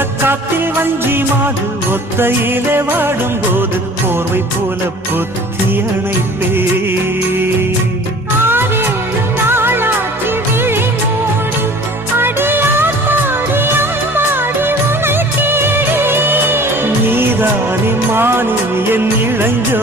காத்தில் வஞ்சி மாது ஒத்தையிலே வாடும்போது போர்வை போல பொத்தி அணைப்பே. நீதானே மானே என் இளஞ்சோ